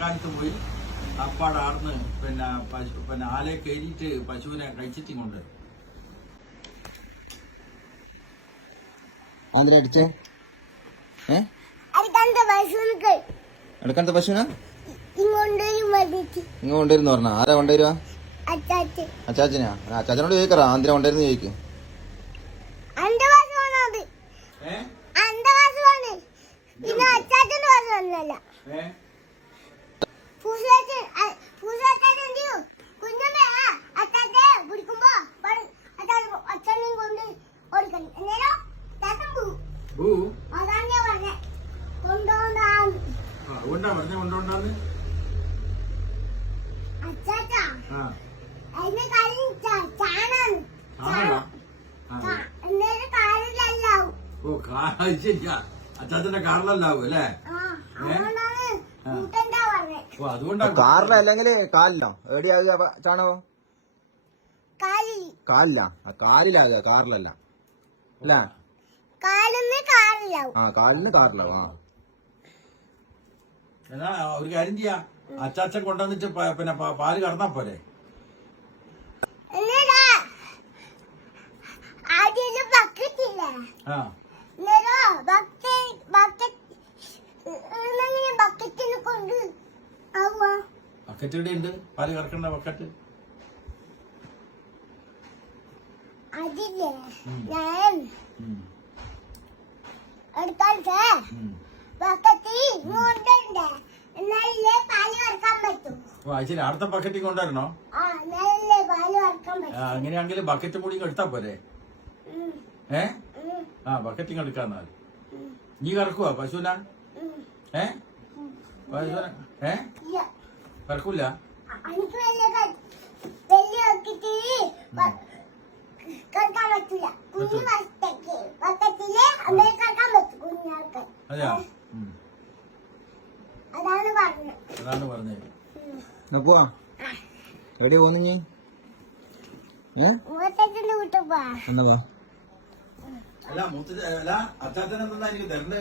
കറക്കാനത്ത് പോയി അപ്പാട് ആർന്ന് പിന്നെ പശു പിന്നെ ആലെ കയറിയിട്ട് പശുവിനെ കഴിച്ചിട്ടും കൊണ്ട്. ആന്ധ്ര അടിച്ചേ? ഏ? എടുക്കണത്തെ പശുവിനാ? ഇങ്ങ കൊണ്ടുവരുന്നു പറഞ്ഞ. ആരാ കൊണ്ടുവരുവാ അച്ചാച്ച് അച്ചാച്ചനാ? അച്ചാച്ചനോട് ചോദിക്കറ. ആന്ധ്ര കൊണ്ടുവരുന്നു ചോദിക്കും. ഏ അന്റെ ബസ് വന്ന് പിന്നെ അച്ചാച്ചന്റെ ബസ് വന്നല്ല ഏ പൂസാച്ചൻ പൂസാച്ചൻ എന്ത് ചെയ്യും കുഞ്ഞമ്മ അച്ചാച്ചെ പിടിക്കുമ്പോ അച്ഛനും കൊണ്ട് ഓടിക്കണം എന്നേരോ ചേട്ടൻ പോവും ഭൂ അതാണ് ഞാൻ പറഞ്ഞേ കൊണ്ടോണ്ടാന്ന് ആ, അതുകൊണ്ടാ പറഞ്ഞ കൊണ്ടോണ്ടാന്ന്. ഓ കാ അത് ശരിയാ. അച്ചാച്ചന്റെ കാറിലല്ലാവും അല്ലേ? ഓ അതുകൊണ്ടാ കാറിലല്ലെങ്കിൽ കാലിലോ? എവിടെയാവുക ചാണകോ? കാലിൽ കാലില? ആ കാലിലാകുക കാറിലല്ല. അല്ല? ആ കാലിന് ആ. എന്നാ ഒരു കാര്യം ചെയ്യാ. അച്ചാച്ചൻ കൊണ്ടുവന്നിട്ട് പിന്നെ പാൽ കടന്നാ പോരെ? ബക്കറ്റില്ല? ആ. ബക്കറ്റ് ഇവിടെ ഉണ്ട്. പാൽ കറക്കണ്ട ബക്കറ്റ്. അതില്ലേ? ഞാൻ ഉം. ബക്കറ്റ് ഇങ്ങോട്ടുണ്ട്. എന്നാലല്ലേ പാൽ വറക്കാൻ പറ്റൂ. ശരി. അടുത്ത ബക്കറ്റ് കൊണ്ടുവരണോ? ആ എന്നാലല്ലേ പാൽ വറക്കാൻ പറ്റൂ. അങ്ങനെയാണെങ്കിൽ ബക്കറ്റ് കൂടി എടുത്താ പോരെ? ഏ? ആ ബക്കറ്റ് എടുക്കാന്നാൽ നീ കറക്കുവാ പശുവിന. ഏ? പശുവിന? ഏ. കറക്കൂല കറക്കാൻ പറ്റൂല കുഞ്ഞു ബക്കറ്റ് ബക്കറ്റിൽ അമ്മയെ കറക്കാൻ പറ്റും കുഞ്ഞാൾക്ക് അതെയാ. അതാണ് പറഞ്ഞത്. പോവാ? പോന്നു നീ എന്നാ അല്ല മുത്ത അല്ല എനിക്ക് തരണ്ട്?